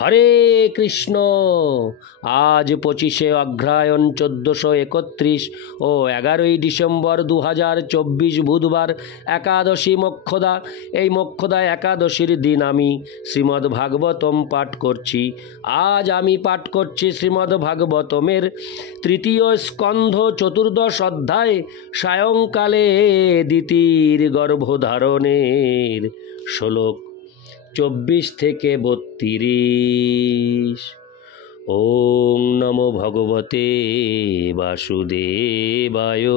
হরে কৃষ্ণ। আজ 25শে অগ্রহায়ণ 1431 ও 11ই ডিসেম্বর 2024 বুধবার একাদশী মোক্ষদা। এই মোক্ষদা একাদশীর দিন আমি শ্রীমদ্ ভাগবতম পাঠ করছি। আজ আমি পাঠ করছি শ্রীমদ্ ভাগবতমের তৃতীয় স্কন্ধ 14দশ অধ্যায় সায়ংকালে দিতির গর্ভধারণের শ্লোক 24 থেকে 32। ওং নমো ভগবতে বাসুদেবায়।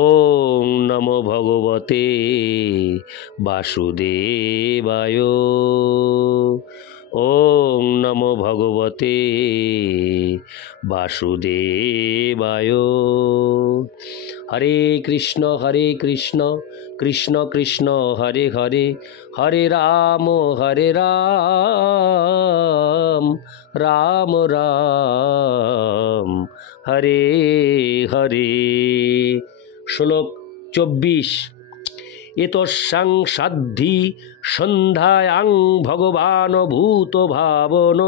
ওং নমো ভগবতে বাসুদেবায়। ওং নমো ভগবতে বাসুদেবায়। হরে কৃষ্ণ কৃষ্ণ কৃষ্ণ হরে হরে, হরে রাম রাম রাম হরে হরে। শ্লোক 24। এতস্যাং সাদ্ধি সন্ধ্যায়াং ভগবান ভূত ভাবন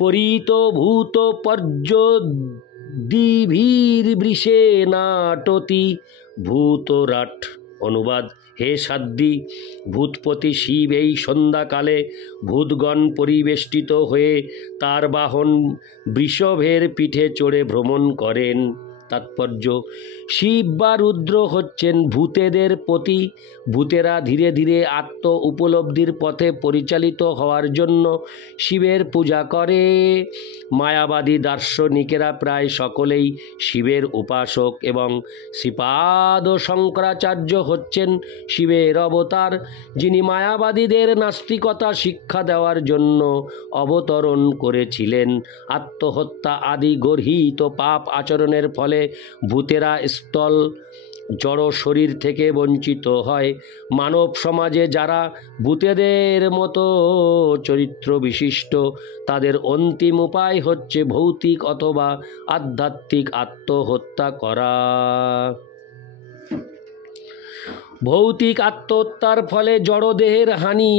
পরিত ভূত পর্যদিভির্বৃষে নাটতি ভূতরাট। অনুবাদ: হে সাধ্বী, ভূতপতি শিব এই সন্ধ্যাকালে ভূতগণ পরিবেষ্টিত হয়ে তার বাহন বৃষভের পিঠে চড়ে ভ্রমণ করেন। তাৎপর্য: শিব বা রুদ্র হচ্ছেন ভূতেদের পতি। ভূতেরা ধীরে ধীরে আত্ম উপলব্ধির পথে পরিচালিত হওয়ার জন্য শিবের পূজা করে। মায়াবাদী দার্শনিকেরা প্রায় সকলেই শিবের উপাসক এবং শ্রীপাদ শঙ্করাচার্য হচ্ছেন শিবের অবতার, যিনি মায়াবাদীদের নাস্তিকতা শিক্ষা দেওয়ার জন্য অবতরণ করেছিলেন। আত্মহত্যা আদি গর্হিত পাপ আচরণের ফলে ভূতেরা স্থূল জড় শরীর থেকে বঞ্চিত হয়। মানব সমাজে যারা ভূতেদের মতো চরিত্র বিশিষ্ট, তাদের অন্তিম উপায় হচ্ছে ভৌতিক অথবা আধ্যাত্মিক আত্মহত্যা করা। ভৌতিক আত্মহত্যার ফলে জড়দেহের হানি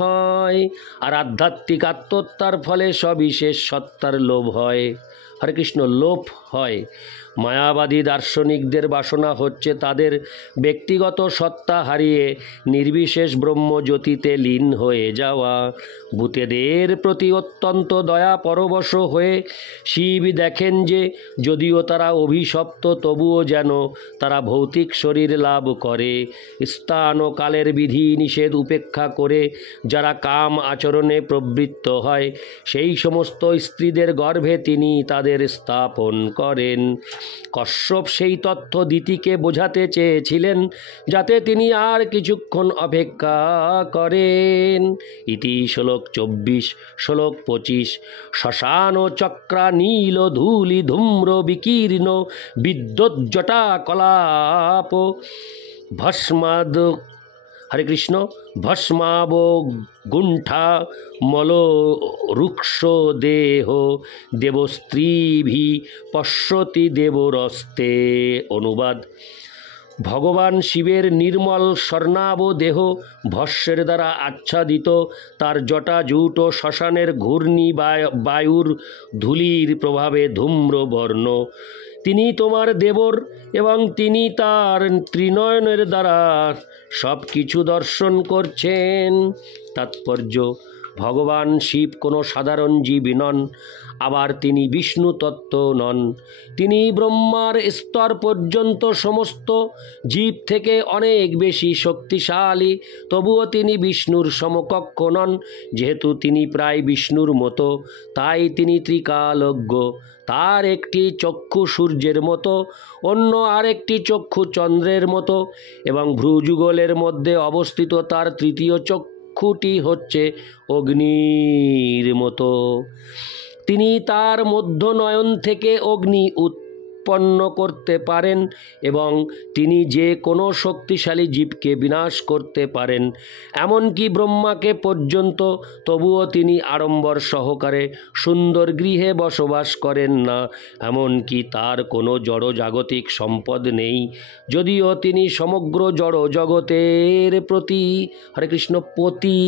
হয়, আর আধ্যাত্মিক আত্মহত্যার ফলে সবিশেষ সত্তার লোভ হয়। হরে কৃষ্ণ। লোভ হয়। মায়াবাদী দার্শনিকদের বাসনা হচ্ছে তাদের ব্যক্তিগত সত্তা হারিয়ে নির্বিশেষ ব্রহ্মজ্যোতিতে লীন হয়ে যাওয়া। ভূতেদের প্রতি অত্যন্ত দয়া পরবশ হয়ে শিব দেখেন যে যদিও তারা অভিশপ্ত, তবুও যেন তারা ভৌতিক শরীর লাভ করে। স্থান ও কালের বিধি নিষেধ উপেক্ষা করে যারা কাম আচরণে প্রবৃত্ত হয়, সেই সমস্ত স্ত্রীদের গর্ভে তিনি তাদের স্থাপন করেন। কশ্যপ সেই তথ্য দিতিকে বোঝাতে চেয়েছিলেন, যাতে তিনি আর কিছুক্ষণ অপেক্ষা করেন। ইতি শ্লোক 24। শ্লোক 25। শ্মশান চক্রা নীল ধূলি ধূম্র বিকীর্ণ বিদ্যুজ্জটা কলাপ ভস্মাদ। হরে কৃষ্ণ। ভস্মাব গুণ্ঠা মল রুক্ষ দেহ দেবস্ত্রীভি পশ্যতি দেবরস্তে। অনুবাদ: ভগবান শিবের নির্মল স্বর্ণাব দেহ ভস্মের দ্বারা আচ্ছাদিত। তার জটা জুট ও শ্মশানের ঘূর্ণি বায়ুর ধূলির প্রভাবে ধূম্রবর্ণ। তিনি তোমার দেবর এবং তিনি তার ত্রিনয়নের দ্বারা সব কিছু দর্শন করছেন। তাৎপর্য: ভগবান শিব কোনো সাধারণ জীব নন, আবার তিনি বিষ্ণু তত্ত্ব নন। তিনি ব্রহ্মার স্তর পর্যন্ত সমস্ত জীব থেকে অনেক বেশি শক্তিশালী, তবুও তিনি বিষ্ণুর সমকক্ষ নন। যেহেতু তিনি প্রায় বিষ্ণুর মতো, তাই তিনি ত্রিকালজ্ঞ। তার একটি চক্ষু সূর্যের মতো, অন্য আরেকটি চক্ষু চন্দ্রের মতো, এবং ভ্রুযুগলের মধ্যে অবস্থিত তার তৃতীয় চক্ষুটি হচ্ছে অগ্নির মতো। তিনি তার মধ্য নয়ন থেকে অগ্নি উৎপন্ন করতে পারেন এবং তিনি যে কোনো শক্তিশালী জীবকে বিনাশ করতে পারেন, এমনকি ব্রহ্মাকে পর্যন্ত। তবুও তিনি আড়ম্বর সহকারে সুন্দর গৃহে বসবাস করেন না, এমনকি তার কোনো জড়জাগতিক সম্পদ নেই, যদিও তিনি সমগ্র জড় জগতের প্রতি, হরে কৃষ্ণ, পতি।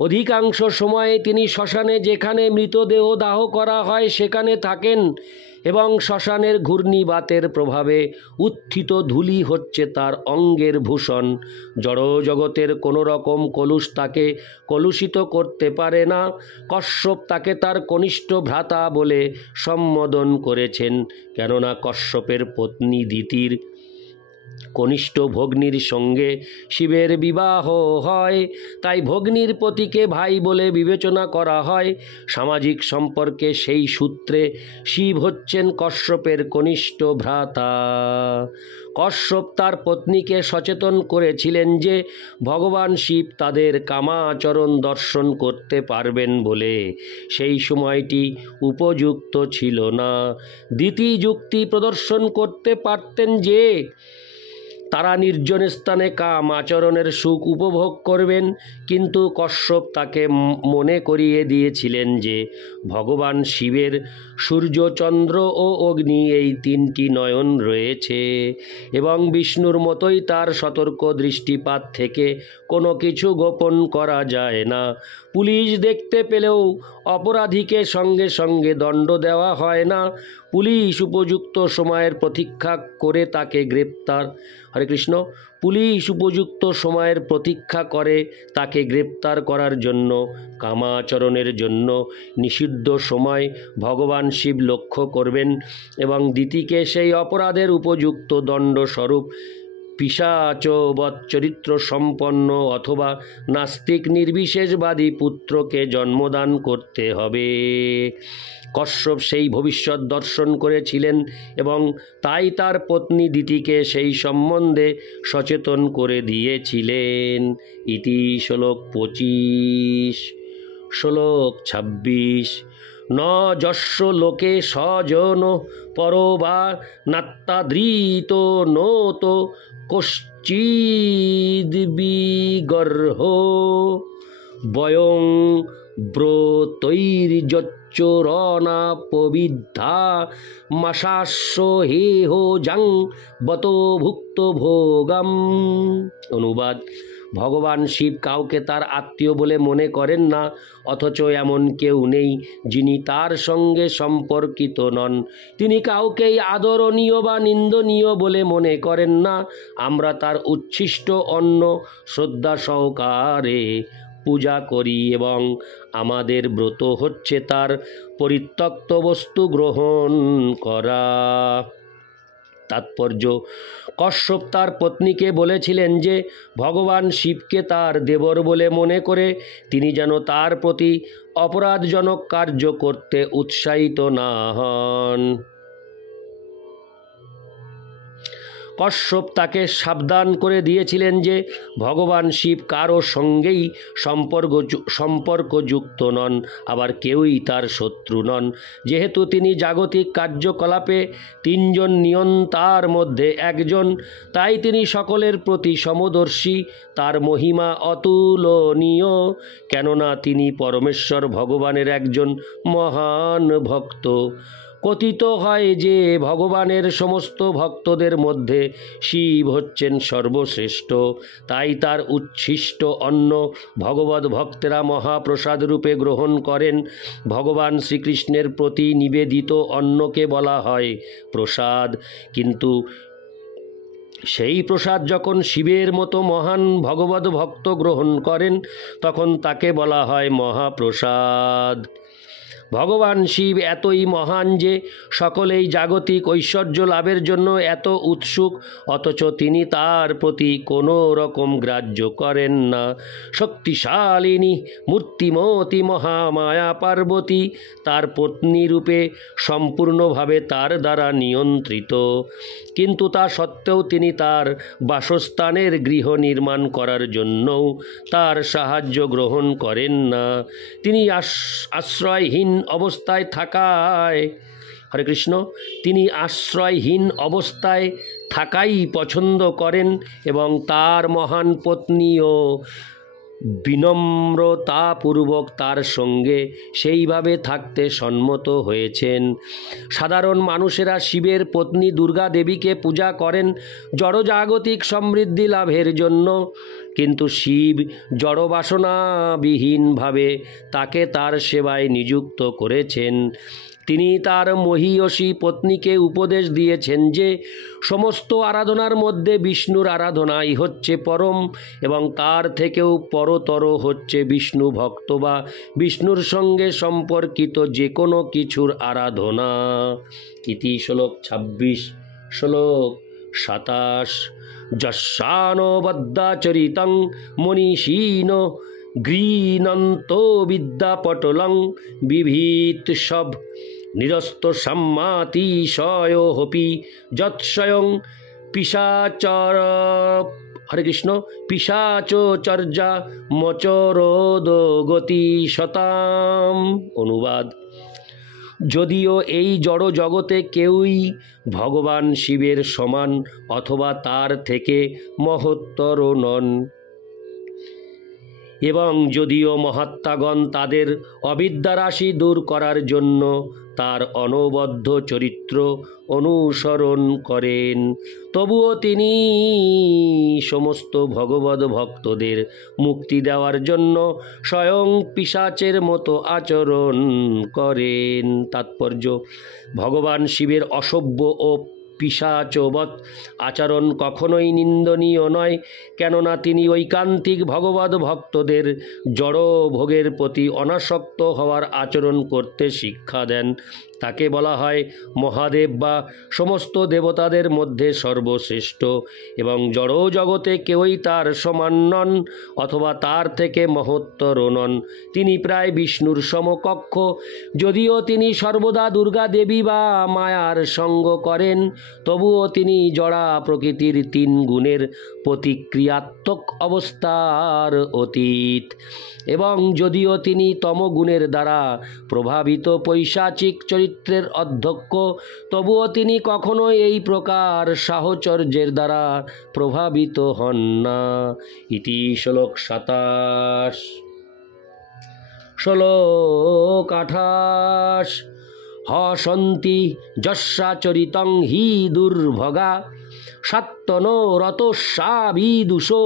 অধিকাংশ সময়ে তিনি শ্মশানে, যেখানে মৃতদেহ দাহ করা হয়, সেখানে থাকেন এবং শ্মশানের ঘূর্ণিবাতের প্রভাবে উত্থিত ধূলি হচ্ছে তার অঙ্গের ভূষণ। জড়জগতের কোনো রকম কলুষ তাকে কলুষিত করতে পারে না। কশ্যপ তাকে তার কনিষ্ঠ ভ্রাতা বলে সম্বোধন করেছেন, কেননা কশ্যপের পত্নী দিতির কনিষ্ঠ ভগ্নীর সঙ্গে শিবের বিবাহ হয়, তাই ভগ্নীর পতিকে ভাই বলে বিবেচনা করা হয়। সামাজিক সম্পর্কে সেই সূত্রে শিব হচ্ছেন কশ্যপের কনিষ্ঠ ভ্রাতা। কশ্যপ তার পত্নীকে সচেতন করেছিলেন যে ভগবান শিব তাদের কামাচরণ দর্শন করতে পারবেন বলে সেই সময়টি উপযুক্ত ছিল না। দিতি যুক্তি প্রদর্শন করতে পারতেন যে তারা নির্জন স্থানে কাম আচরণের সুখ উপভোগ করবেন, কিন্তু কশ্যপ তাকে মনে করিয়ে দিয়েছিলেন যে ভগবান শিবের সূর্য, চন্দ্র ও অগ্নি এই তিনটি নয়ন রয়েছে এবং বিষ্ণুর মতোই তার সতর্ক দৃষ্টিপাত থেকে কোনো কিছু গোপন করা যায় না। পুলিশ দেখতে পেলেও অপরাধীকে সঙ্গে সঙ্গে দণ্ড দেওয়া হয় না। পুলিশ উপযুক্ত সময়ের প্রতীক্ষা করে তাকে গ্রেপ্তার হরে কৃষ্ণ পুলিশ উপযুক্ত সময়ের প্রতীক্ষা করে তাকে গ্রেপ্তার করার জন্য কামাচরণের জন্য নিষিদ্ধ সময় ভগবান শিব লক্ষ্য করবেন এবং দিতিকে সেই অপরাধের উপযুক্ত দণ্ডস্বরূপ পিশাচবৎ চরিত্র সম্পন্ন অথবা নাস্তিক নির্বিশেষবাদী পুত্রকে জন্মদান করতে হবে। কশ্যপ সেই ভবিষ্যৎ দর্শন করেছিলেন এবং তাই তার পত্নী দিতিকে সেই সম্বন্ধে সচেতন করে দিয়েছিলেন। ইতি শ্লোক 25। শ্লোক 26। ন যস্য লোকে স্বজন পরবা নাত্তাদৃত নত কশ্চিদ্বিগর্হ বয়ং ব্রতৈর্যচ্চরণাপবিদ্ধা মাশাস্য হেহ জাং বতো ভুক্ত ভোগম। অনুবাদ: ভগবান শিব কাউকে তার আত্মীয় বলে মনে করেন না, অথচ এমন কেউ নেই যিনি তার সঙ্গে সম্পর্কিত নন। তিনি কাউকেই আদরণীয় বা নিন্দনীয় বলে মনে করেন না। আমরা তার উচ্ছিষ্ট অন্ন শ্রদ্ধা সহকারে পূজা করি এবং আমাদের ব্রত হচ্ছে তার পরিত্যক্ত বস্তু গ্রহণ করা। তাৎপর্য: কশ্যপ তার পত্নীকে বলেছিলেন যে ভগবান শিবকে তার দেবর বলে মনে করে তিনি যেন তার প্রতি অপরাধজনক কার্য করতে উৎসাহিত না হন। কশ্যপ তাকে সাবধান করে দিয়েছিলেন যে ভগবান শিব কারো সঙ্গেই সম্পর্কযুক্ত নন, আবার কেউই তার শত্রু নন। যেহেতু তিনি জাগতিক কার্যকলাপে তিনজন নিয়ন্তার মধ্যে একজন, তাই তিনি সকলের প্রতি সমদর্শী। তার মহিমা অতুলনীয়, কেননা তিনি পরমেশ্বর ভগবানের একজন মহান ভক্ত। কথিত হয় যে ভগবানের সমস্ত ভক্তদের মধ্যে শিব হচ্ছেন সর্বশ্রেষ্ঠ, তাই তার উচ্ছিষ্ট অন্ন ভগবত ভক্তেরা মহাপ্রসাদ রূপে গ্রহণ করেন। ভগবান শ্রীকৃষ্ণের প্রতি নিবেদিত অন্নকে বলা হয় প্রসাদ, কিন্তু সেই প্রসাদ যখন শিবের মতো মহান ভগবত ভক্ত গ্রহণ করেন তখন তাকে বলা হয় মহাপ্রসাদ। ভগবান শিব এতই মহান যে সকলেই জাগতিক ঐশ্বর্য লাভের জন্য এত উৎসুক, অথচ তিনি তার প্রতি কোনো রকম গ্রাহ্য করেন না। শক্তিশালিনী মূর্তিমতী মহামায়া পার্বতী তার পত্নী রূপে সম্পূর্ণভাবে তার দ্বারা নিয়ন্ত্রিত, কিন্তু তা সত্ত্বেও তিনি তার বাসস্থানের গৃহ নির্মাণ করার জন্যও তার সাহায্য গ্রহণ করেন না। তিনি আশ্রয়হীন অবস্থায় থাকায় হরে কৃষ্ণ তিনি আশ্রয়হীন অবস্থায় থাকাই পছন্দ করেন এবং তার মহান পত্নীও বিনম্রতাপূর্বক তার সঙ্গে সেইভাবে থাকতে সম্মত হয়েছেন। সাধারণ মানুষেরা শিবের পত্নী দুর্গা দেবীকে পূজা করেন জড়জাগতিক সমৃদ্ধি লাভের জন্য, কিন্তু শিব জড়বাসনাবিহীনভাবে তাকে তার সেবায় নিযুক্ত করেছেন। তিনি তার মহীয়সী পত্নীকে উপদেশ দিয়েছেন যে সমস্ত আরাধনার মধ্যে বিষ্ণুর আরাধনাই হচ্ছে পরম এবং তার থেকেও পরতর হচ্ছে বিষ্ণু ভক্ত বা বিষ্ণুর সঙ্গে সম্পর্কিত যে কোনো কিছুর আরাধনা। ইতি শ্লোক 26। শ্লোক 27। যস্যানো বদ্ধাচরিতং মনীষীন গৃহীণন্ত বিদ্যাপটলং বিভীত সব নিরস্ত সম্মাতিশয়োপি যৎস্বয়ং পিশাচর হরে কৃষ্ণ পিশাচর্যা মচরোদ গতি শতাম। অনুবাদ: যদিও এই জড় জগতে কেউই ভগবান শিবের সমান অথবা তার থেকে মহত্তর নন, এবং যদিও মহাত্মাগণ তাদের অবিদ্যারাশি দূর করার জন্য তার অনবদ্য চরিত্র অনুসরণ করেন, তবুও তিনি সমস্ত ভগবদ ভক্তদের মুক্তি দেওয়ার জন্য স্বয়ং পিশাচের মতো আচরণ করেন। তাৎপর্য: ভগবান শিবের অসভ্য ও পিশাচবৎ আচরণ কখনোই নিন্দনীয় নয়, কেননা তিনি ঐকান্তিক ভগবদ ভক্তদের জড় ভোগের প্রতি অনাসক্ত হওয়ার আচরণ করতে শিক্ষা দেন। তাকে বলা হয় মহাদেব বা সমস্ত দেবতাদের মধ্যে সর্বশ্রেষ্ঠ, এবং জড় জগতে কেউই তার সমান নন অথবা তার থেকে মহত্তর নন। তিনি প্রায় বিষ্ণুর সমকক্ষ। যদিও তিনি সর্বদা দুর্গা দেবী বা মায়ার সঙ্গ করেন, তবুও তিনি জড়া প্রকৃতির 3 গুণের প্রতিক্রিয়াত্মক অবস্থার অতীত, এবং যদিও তিনি তমগুণের দ্বারা প্রভাবিত পৈশাচিক চরিত্রের অধ্যক্ষ, তবুও তিনি কখনো এই প্রকার সাহচর্যের দ্বারা প্রভাবিত হন না। ইতি শ্লোক 27। শ্লোক 28। হসন্তি যস্যাচরিতং হি দুর্ভগা সাত্তনো রতস্যাবিদুষো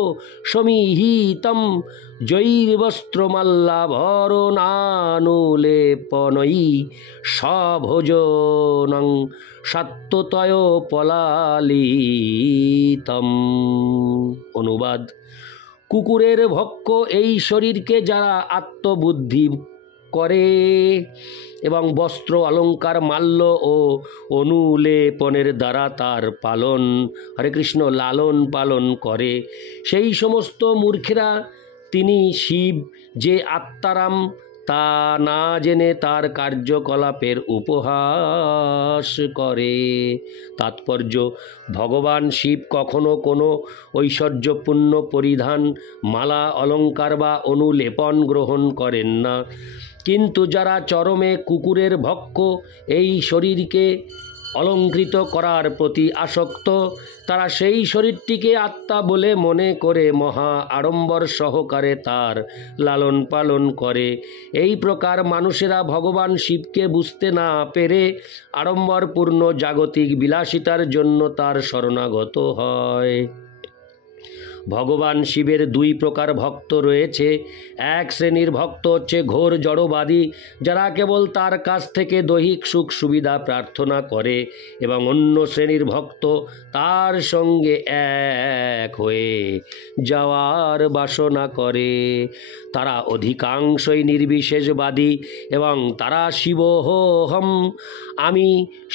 সমীহিতম জৈবস্ত্রমাল্লাভরণানুলেপনৈ সভোজনং সাত্ততয় পলালিতম। অনুবাদ: কুকুরের ভক্ষ এই শরীরকে যারা আত্মবুদ্ধি করে এবং বস্ত্র অলঙ্কার মাল্য ও অনুলেপনের দ্বারা তার পালন হরে কৃষ্ণ লালন পালন করে, সেই সমস্ত মূর্খেরা তিনি শিব যে আত্মারাম তা না জেনে তার কার্যকলাপের উপহাস করে। তাৎপর্য: ভগবান শিব কখনো কোনো ঐশ্বর্যপূর্ণ পরিধান, মালা, অলঙ্কার বা অনুলেপন গ্রহণ করেন না, কিন্তু যারা চরমে কুকুরের ভক্ষ এই শরীরকে অলঙ্কৃত করার প্রতি আসক্ত, তারা সেই শরীরটিকে আত্মা বলে মনে করে মহা আড়ম্বর সহকারে তার লালন পালন করে। এই প্রকার মানুষেরা ভগবান শিবকে বুঝতে না পেরে আড়ম্বরপূর্ণ জাগতিক বিলাসিতার জন্য তার শরণাগত হয়। ভগবান শিবের 2 প্রকার ভক্ত রয়েছে। এক শ্রেণীর ভক্ত হচ্ছে ঘোর জড়বাদী, যারা কেবল তার কাছ থেকে দৈহিক সুখ সুবিধা প্রার্থনা করে, এবং অন্য শ্রেণীর ভক্ত তার সঙ্গে এক হয়ে যাওয়ার বাসনা করে। তারা অধিকাংশই নির্বিশেষবাদী এবং তারা শিবোহম আমি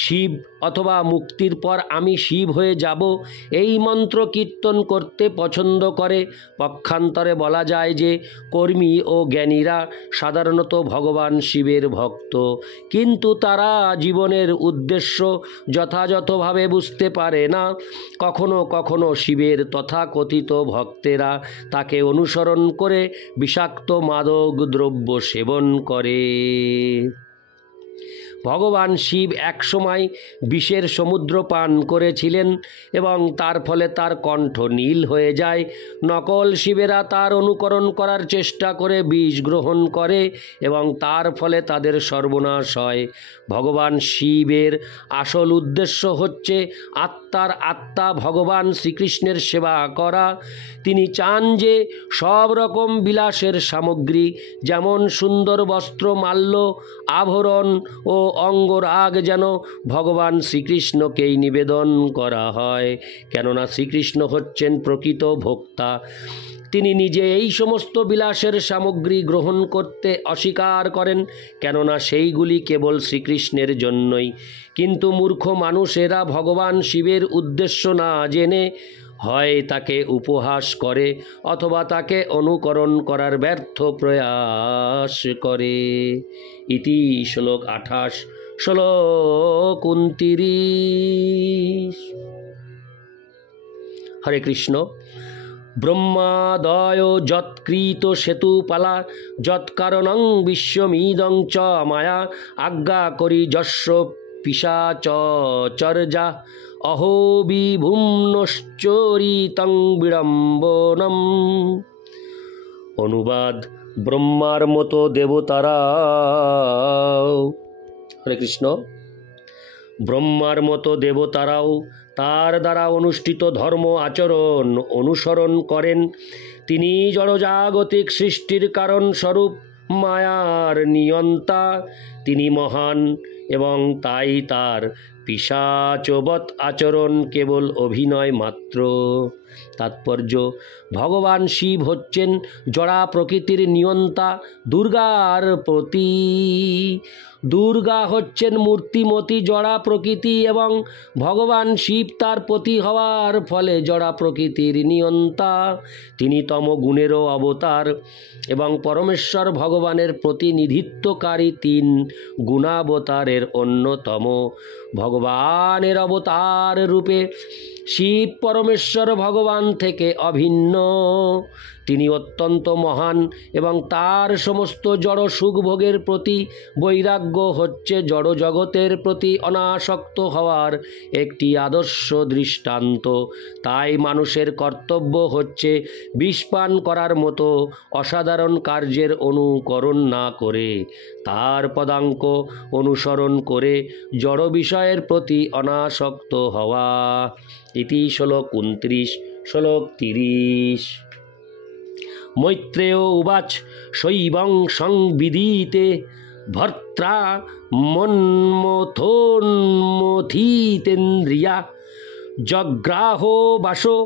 শিব অথবা মুক্তির পর আমি শিব হয়ে যাব এই মন্ত্র কীর্তন করতে পছন্দ করে। পক্ষান্তরে বলা যায় যে কর্মী ও জ্ঞানীরা সাধারণত ভগবান শিবের ভক্ত, কিন্তু তারা জীবনের উদ্দেশ্য যথাযথভাবে বুঝতে পারে না। কখনো কখনো শিবের তথাকথিত ভক্তেরা তাকে অনুসরণ করে বিষাক্ত মাদক দ্রব্য সেবন করে। ভগবান শিব একসময় বিষের সমুদ্র পান করেছিলেন এবং তার ফলে তার কণ্ঠ নীল হয়ে যায়। নকল শিবেরা তার অনুকরণ করার চেষ্টা করে বিষ গ্রহণ করে এবং তার ফলে তাদের সর্বনাশ হয়। ভগবান শিবের আসল উদ্দেশ্য হচ্ছে আত্মার আত্মা ভগবান শ্রীকৃষ্ণের সেবা করা। তিনি চান যে সব রকম বিলাসের সামগ্রী, যেমন সুন্দর বস্ত্র, মাল্য, আভরণ ও অঙ্গরাগ যেন ভগবান শ্রীকৃষ্ণকেই নিবেদন করা হয়, কেননা শ্রীকৃষ্ণ হচ্ছেন প্রকৃত ভোক্তা। তিনি নিজে এই সমস্ত বিলাসের সামগ্রী গ্রহণ করতে অস্বীকার করেন, কেননা সেইগুলি কেবল শ্রীকৃষ্ণের জন্যই। কিন্তু মূর্খ মানুষেরা ভগবান শিবের উদ্দেশ্য না জেনে হয় তাকে উপহাস করে অথবা তাকে অনুকরণ করার ব্যর্থ প্রয়াস করে। ইতি শ্লোক 28, শ্লোক 29। হরে কৃষ্ণ। ব্রহ্মাদয় যৎকৃত সেতুপালা যৎকারণং বিশ্বমিদং চ মায়া আজ্ঞা করি যস্য পিশাচর্যা অহো বিভুম্নশ্চরিতং বিড়ম্বনম। অনুবাদ: ব্রহ্মার মতো দেবতারাও, হরে কৃষ্ণ, ব্রহ্মার মতো দেবতারাও তার দ্বারা অনুষ্ঠিত ধর্ম আচরণ অনুসরণ করেন। তিনি জড়জাগতিক সৃষ্টির কারণ স্বরূপ, মায়ার নিয়ন্তা। তিনি মহান এবং তাই তার পিশাচবৎ আচরণ কেবল অভিনয় মাত্র। তাৎপর্য: ভগবান শিব হচ্ছেন জড়া প্রকৃতির নিয়ন্তা, দুর্গার পতি। দুর্গা হচ্ছেন মূর্তিমতী জড়া প্রকৃতি এবং ভগবান শিব তার পতি হওয়ার ফলে জড়া প্রকৃতির নিয়ন্তা। তিনি তমগুণেরও অবতার এবং পরমেশ্বর ভগবানের প্রতিনিধিত্বকারী 3 গুণাবতারের অন্যতম। ভগবানের অবতার রূপে শিব পরমেশ্বর ভগবান থেকে অভিন্ন। তিনি অত্যন্ত মহান এবং তার সমস্ত জড় সুখভোগের প্রতি বৈরাগ্য হচ্ছে জড় জগতের প্রতি অনাসক্ত হওয়ার একটি আদর্শ দৃষ্টান্ত। তাই মানুষের কর্তব্য হচ্ছে বিষপান করার মতো অসাধারণ কার্যের অনুকরণ না করে তার পদাঙ্ক অনুসরণ করে জড় বিষয়ের প্রতি অনাসক্ত হওয়া। ইতি শ্লোক 29, শ্লোক 30। মৈত্রেয় উবাচ শৈবং সংবিদিতে ভর্ত্রা মন্মথোন্মথিতেন্দ্রিয়া জগ্রাহো বাসো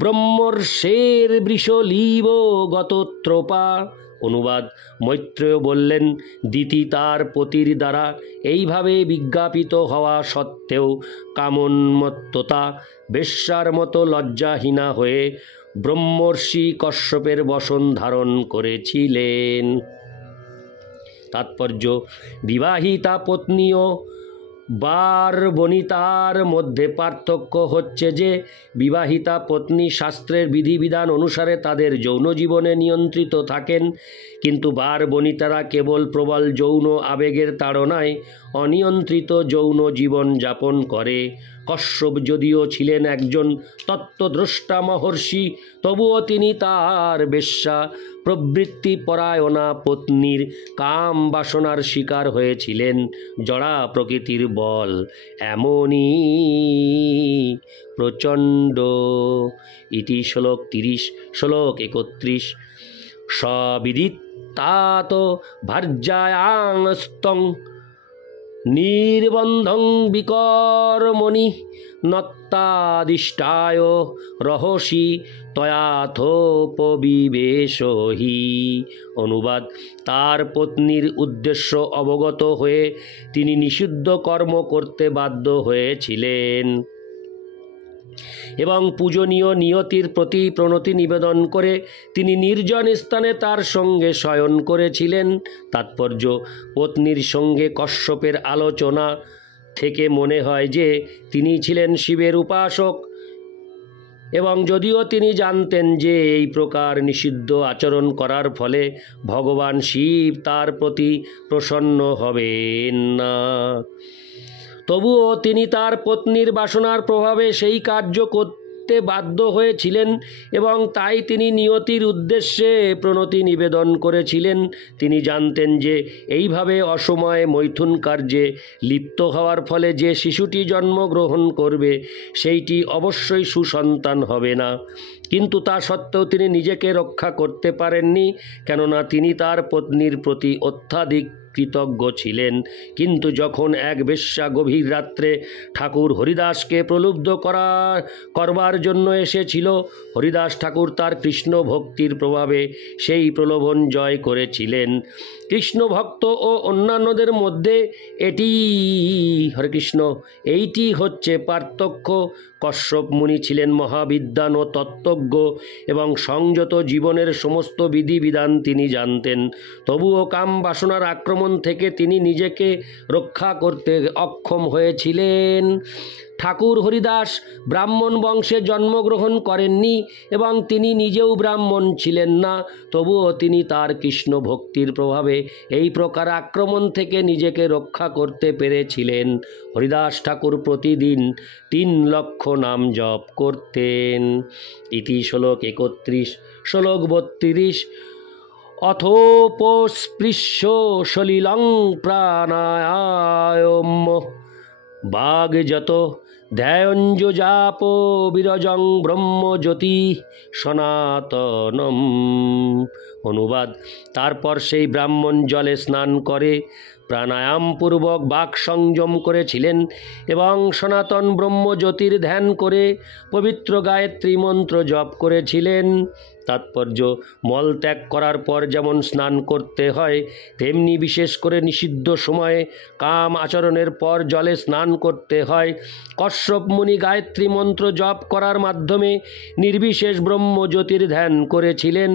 ব্রহ্মর্ষের বৃষলীব গতত্রপা। অনুবাদ: মৈত্রেয় বললেন, দিতি তার পতির দ্বারা এইভাবে বিজ্ঞাপিত হওয়া সত্ত্বেও কামোন্মত্ততা বেশ্যার মতো লজ্জাহীনা হয়ে ব্রহ্মর্ষি কশ্যপের বসন ধারণ করেছিলেন। তাৎপর্য: বিবাহিতা পত্নী ও বারবনিতার মধ্যে পার্থক্য হচ্ছে যে বিবাহিতা পত্নী শাস্ত্রের বিধিবিধান অনুসারে তাদের যৌন জীবনে নিয়ন্ত্রিত থাকেন, কিন্তু বারবনিতারা কেবল প্রবল যৌন আবেগের তাড়নায় অনিয়ন্ত্রিত যৌন জীবন যাপন করে। কশ্যপ যদিও ছিলেন একজন তত্ত্বদ্রষ্টা মহর্ষি, তবুও তিনি তার বেশ্যা প্রবৃত্তি পরায়ণা পত্নীর কাম বাসনার শিকার হয়েছিলেন। জড়া প্রকৃতির বল এমনই প্রচণ্ড। ইতি শ্লোক 30, শ্লোক 31। সবিদিত্তাত ভার্যায়াংস্তং নির্বন্ধং বিকর্মণি নত্তাদিষ্টায় রহসি তয়াথোপবিবেশ হি। অনুবাদ: তার পত্নীর উদ্দেশ্য অবগত হয়ে তিনি নিষিদ্ধ কর্ম করতে বাধ্য হয়েছিলেন এবং পূজনীয় নিয়তির প্রতি প্রণতি নিবেদন করে তিনি নির্জন স্থানে তার সঙ্গে শয়ন করেছিলেন। তাৎপর্য: পত্নীর সঙ্গে কশ্যপের আলোচনা থেকে মনে হয় যে তিনি ছিলেন শিবের উপাসক এবং যদিও তিনি জানতেন যে এই প্রকার নিষিদ্ধ আচরণ করার ফলে ভগবান শিব তার প্রতি প্রসন্ন হবেন না, তবুও তিনি তার পত্নীর বাসনার প্রভাবে সেই কার্য করতে বাধ্য হয়েছিলেন এবং তাই তিনি নিয়তির উদ্দেশ্যে প্রণতি নিবেদন করেছিলেন। তিনি জানতেন যে এইভাবে অসময়ে মৈথুন কার্যে লিপ্ত হওয়ার ফলে যে শিশুটি জন্মগ্রহণ করবে সেইটি অবশ্যই সুসন্তান হবে না, কিন্তু তা সত্ত্বেও তিনি নিজেকে রক্ষা করতে পারেননি, কেননা তিনি তার পত্নীর প্রতি অত্যাধিক কৃতজ্ঞ ছিলেন। কিন্তু যখন এক বেশ্যা গভীর রাত্রে ঠাকুর হরিদাসকে প্রলুব্ধ করবার জন্য এসেছিল, হরিদাস ঠাকুর তার কৃষ্ণ ভক্তির প্রভাবে সেই প্রলোভন জয় করেছিলেন। কৃষ্ণ ভক্ত ও অন্যান্যদের মধ্যে এটি হরে কৃষ্ণ এইটি হচ্ছে পার্থক্য। কশ্যপ মুনি ছিলেন মহাবিদ্বান ও তত্ত্বজ্ঞ এবং সংযত জীবনের সমস্ত বিধিবিধান তিনি জানতেন, তবুও কাম বাসনার আক্রমণ থেকে তিনি নিজেকে রক্ষা করতে অক্ষম হয়েছিলেন। ঠাকুর হরিদাস ব্রাহ্মণ বংশে জন্মগ্রহণ করেননি এবং তিনি নিজেও ব্রাহ্মণ ছিলেন না, তবুও তিনি তার কৃষ্ণ ভক্তির প্রভাবে এই প্রকার আক্রমণ থেকে নিজেকে রক্ষা করতে পেরেছিলেন। হরিদাস ঠাকুর প্রতিদিন 3 লক্ষ নাম জপ করতেন। ইতি শ্লোক 31। শ্লোক 32। অথোপস্পৃশ্য সলিলং প্রাণায়াম বাগযত ধ্যায়ঞ্জজাপ বিরজং ব্রহ্মজ্যোতি সনাতনম। অনুবাদ: তারপর সেই ব্রাহ্মণ জলে স্নান করে প্রাণায়ামপূর্বক বাক সংযম করেছিলেন এবং সনাতন ব্রহ্মজ্যোতির ধ্যান করে পবিত্র গায়ত্রী মন্ত্র জপ করেছিলেন। তাৎপর্য: মল ত্যাগ করার পর যেমন স্নান করতে হয়, তেমনি বিশেষ করে নিষিদ্ধ সময়ে কাম আচরণের পর জলে স্নান করতে হয়। কশ্যপ মুনি গায়ত্রী মন্ত্র জপ করার মাধ্যমে নির্বিশেষ ব্রহ্মজ্যোতির ধ্যান করেছিলেন।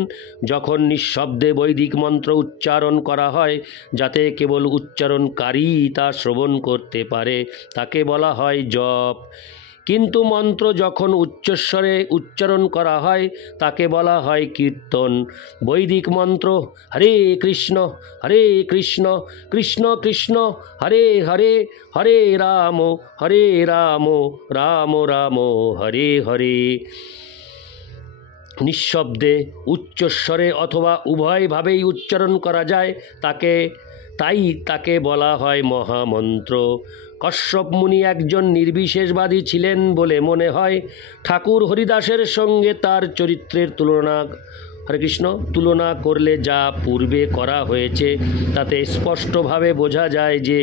যখন নিঃশব্দে বৈদিক মন্ত্র উচ্চারণ করা হয়, যাতে কেবল উচ্চারণকারী তা শ্রবণ করতে পারে, তাকে বলা হয় জপ। কিন্তু মন্ত্র যখন উচ্চস্বরে উচ্চারণ করা হয়, তাকে বলা হয় কীর্তন। বৈদিক মন্ত্র হরে কৃষ্ণ কৃষ্ণ কৃষ্ণ হরে হরে, হরে রাম রাম রাম হরে হরে নিঃশব্দে, উচ্চস্বরে অথবা উভয়ভাবেই উচ্চারণ করা যায়, তাকে বলা হয় মহামন্ত্র। কশ্যপ মুনি একজন নির্বিশেষবাদী ছিলেন বলে মনে হয়। ঠাকুর হরিদাসের সঙ্গে তার চরিত্রের তুলনা করলে যা পূর্বে করা হয়েছে, তাতে স্পষ্টভাবে বোঝা যায় যে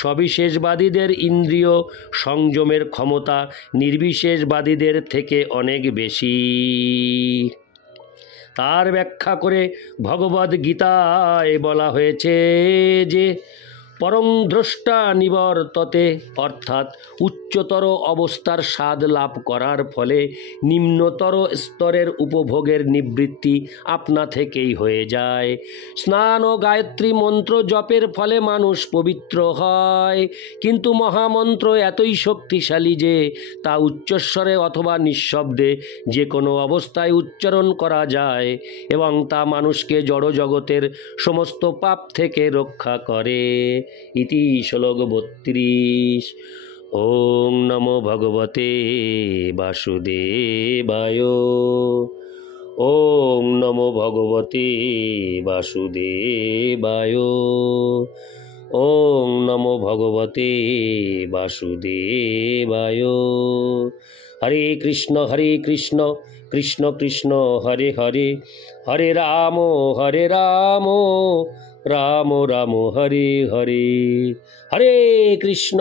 সবিশেষবাদীদের ইন্দ্রিয় সংযমের ক্ষমতা নির্বিশেষবাদীদের থেকে অনেক বেশি। তার ব্যাখ্যা করে ভগবদ্গীতায় বলা হয়েছে যে পরং দ্রষ্টা নিবর্ততে, অর্থাৎ উচ্চতর অবস্থার স্বাদ লাভ করার ফলে নিম্নতর স্তরের উপভোগের নিবৃত্তি আপনা থেকেই হয়ে যায়। স্নান ও গায়ত্রী মন্ত্র জপের ফলে মানুষ পবিত্র হয়, কিন্তু মহামন্ত্র এতই শক্তিশালী যে তা উচ্চস্বরে অথবা নিঃশব্দে যে কোনো অবস্থায় উচ্চারণ করা যায় এবং তা মানুষকে জড়জগতের সমস্ত পাপ থেকে রক্ষা করে। ইতি শ্লোক 32। ওম নমো ভগবতে বাসুদেবায়। ওম নমো ভগবতে বাসুদেবায়। ওম নমো ভগবতে বাসুদেবায়। হরে কৃষ্ণ কৃষ্ণ কৃষ্ণ হরে হরে, হরে রাম রাম রাম হরে হরে। হরে কৃষ্ণ।